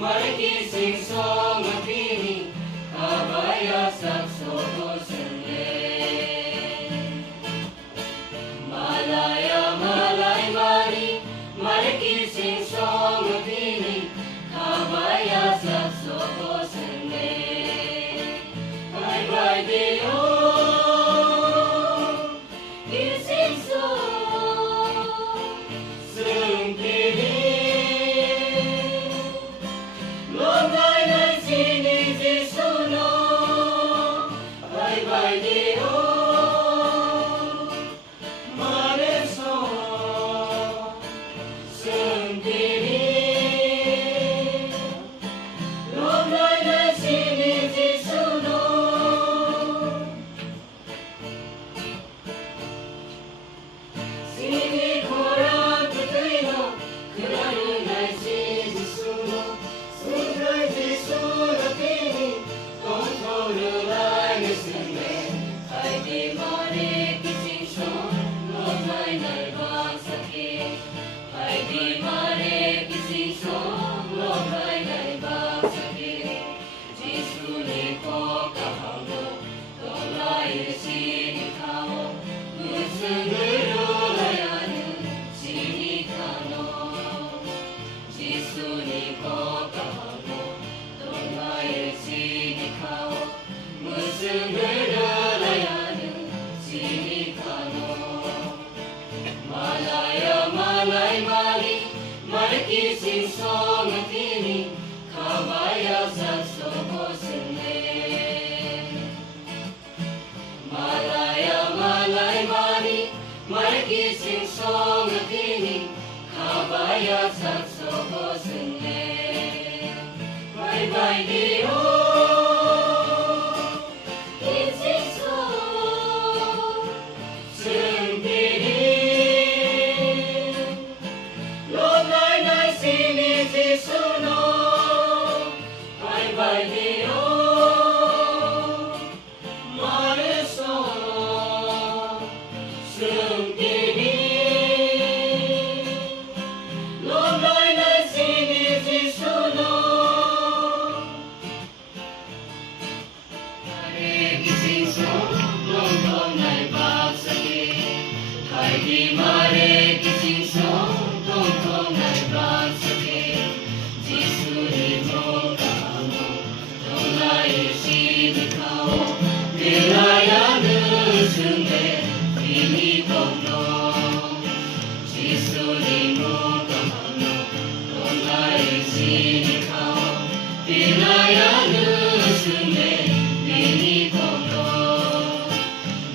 Marikising song at piling, kabaya saksopo sende. Malaya malay mari, marikising song at piling, kabaya saksopo sende. Bye bye Dio, kising song, sung piling. Marikising song at piling, kabaya saksopo sende. Malaya malay mari, marikising song at piling, kabaya saksopo sende. Bye bye Dio. Di mare kising song tong tong ay bang sakit. Jisu ni mo kaamo, tong ay sinikao. Bilaya nusunde, ini kono. Jisu ni mo kaamo, tong ay sinikao. Bilaya nusunde, ini kono.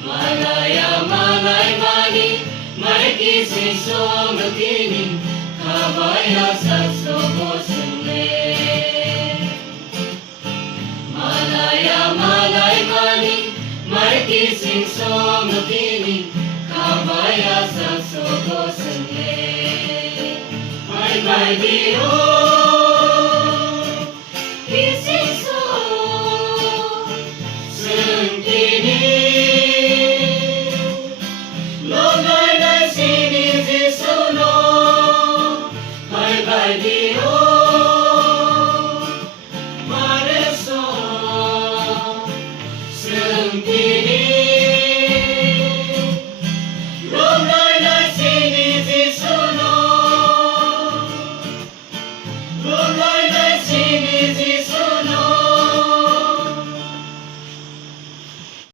Malaya malay mani, marikising song at piling, kabaya saksopo sende. Malaya malay mani, marikising song at piling, kabaya saksopo sende. Bye bye Dio.